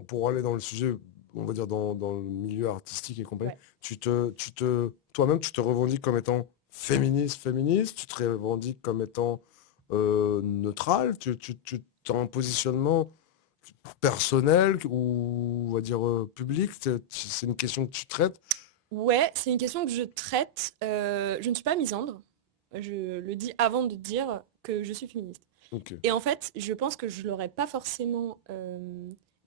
pour aller dans le sujet, on va dire dans le milieu artistique et compagnie, Ouais. toi-même, tu te revendiques comme étant féministe, tu te revendiques comme étant neutral, tu as un positionnement personnel ou on va dire public, c'est une question que tu traites. Ouais, c'est une question que je traite. Je ne suis pas misandre. Je le dis avant de dire que je suis féministe. Ok. Et en fait, je pense que je l'aurais pas forcément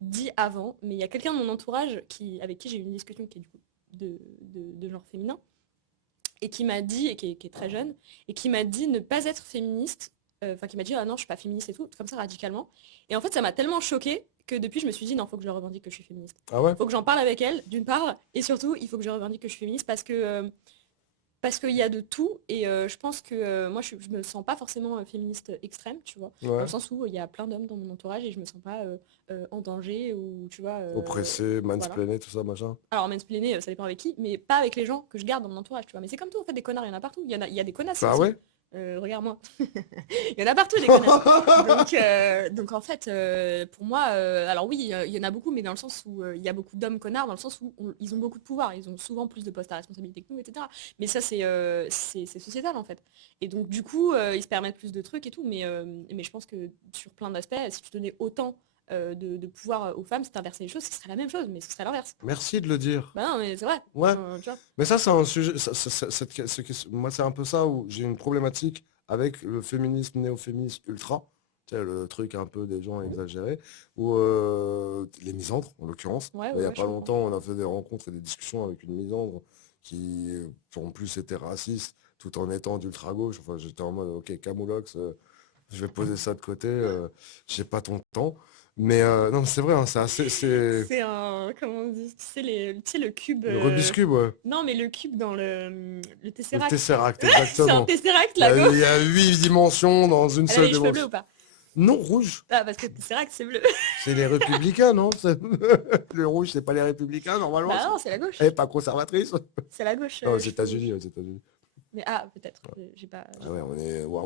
dit avant, mais il y a quelqu'un de mon entourage avec qui j'ai eu une discussion qui est du coup de genre féminin, et qui m'a dit, et qui est très jeune, et qui m'a dit ne pas être féministe, enfin qui m'a dit ah non je suis pas féministe et tout, comme ça radicalement. Et en fait ça m'a tellement choquée que depuis je me suis dit non faut que je le revendique que je suis féministe. Ah ouais? Faut que j'en parle avec elle, d'une part, et surtout il faut que je revendique que je suis féministe parce qu'il y a de tout, et je pense que moi je me sens pas forcément féministe extrême, tu vois, dans le Ouais. sens où il y a plein d'hommes dans mon entourage et je me sens pas en danger, ou tu vois, Oppressé, voilà. mansplainé, tout ça, machin. Alors mansplainer, ça dépend avec qui, mais pas avec les gens que je garde dans mon entourage, tu vois. Mais c'est comme tout, en fait, des connards, il y en a partout. Il y a des connasses Ah aussi. ouais? Regarde-moi. Il y en a partout des connasses. Donc en fait, pour moi, alors oui, il y en a beaucoup, mais dans le sens où il y a beaucoup d'hommes connards, dans le sens où ils ont beaucoup de pouvoir, ils ont souvent plus de postes à responsabilité que nous, etc. Mais ça, c'est sociétal en fait. Et donc du coup, ils se permettent plus de trucs et tout, mais je pense que sur plein d'aspects, si tu donnais autant de pouvoir aux femmes, si t'inversais les choses, ce serait la même chose, mais ce serait l'inverse. Merci de le dire. Bah non, mais c'est vrai. Ouais. Tu vois. Mais ça, c'est un sujet. Moi, c'est un peu ça où j'ai une problématique avec le féminisme, néo-féminisme ultra. Tu sais, le truc un peu des gens exagérés. Ou les misandres, en l'occurrence. Ouais, Il ouais, n'y a ouais, je pas comprends. longtemps, on a fait des rencontres et des discussions avec une misandre qui, en plus, était raciste, tout en étant d'ultra-gauche. Enfin, j'étais en mode, ok, Camoulox, je vais poser ça de côté. J'ai pas ton temps. Mais non, mais c'est vrai, hein, c'est assez. C'est C'est un, comment on dit, tu sais le cube, le Rubik's Cube, ouais. non mais le cube dans le Le Tesseract. Tesseract, C'est un exactement. Tesseract Il y là, a, go. il y a 8 dimensions dans une Elle a seule les cheveux bleus ou dimension. pas? Non, rouge. Ah, parce que Tesseract c'est bleu. C'est les républicains, non? Le rouge, c'est pas les républicains, normalement. Bah non, c'est la Elle est gauche. pas conservatrice. C'est la gauche, Non, aux cheveux rouges. États-Unis, aux États-Unis. Mais ah, peut-être. J'ai Ah pas. ouais, on est. Waouh.